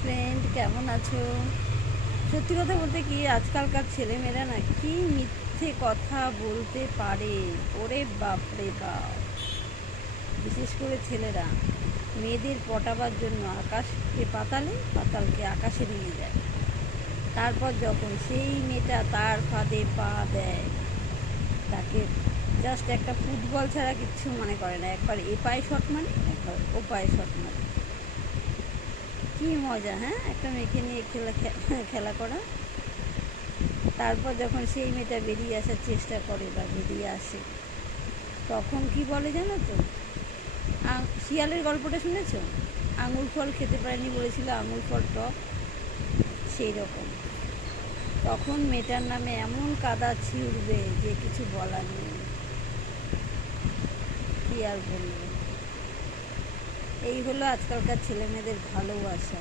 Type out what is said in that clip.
Friend, কেমন আছো? সত্যি কথা বলতে কি, আজকালকার ছেলেমেয়েরা না কি মিথ্যে কথা বলতে পারে! ওরে বাপ রে বাপ! বিশেষ করে ছেলেরা মেয়েদের পটাবার জন্য আকাশকে পাতালে, পাতালকে আকাশে নিয়ে যায়। তারপর যখন সেই মেয়েটা তার ফাঁদে পা দেয়, তাকে জাস্ট একটা ফুটবল ছাড়া কিচ্ছু মনে করে না। একবার এ পায়ে শট মানে, একবার ও পায়ে শট মানে। কি মজা, হ্যাঁ, একটা মেয়েকে নিয়ে খেলা করা। তারপর যখন সেই মেয়েটা বেরিয়ে আসার চেষ্টা করে বা বেরিয়ে আসে, তখন কি বলে জানো তো? শিয়ালের গল্পটা শুনেছো? আঙুর ফল খেতে পারেনি বলেছিল আঙুর ফল টক, সেই রকম। তখন মেয়েটার নামে এমন কাদা ছিঁড়বে যে কিছু বলার নেই। কি আর বলবো, এই হলো আজকালকার ছেলেমেয়েদের ভালোবাসা।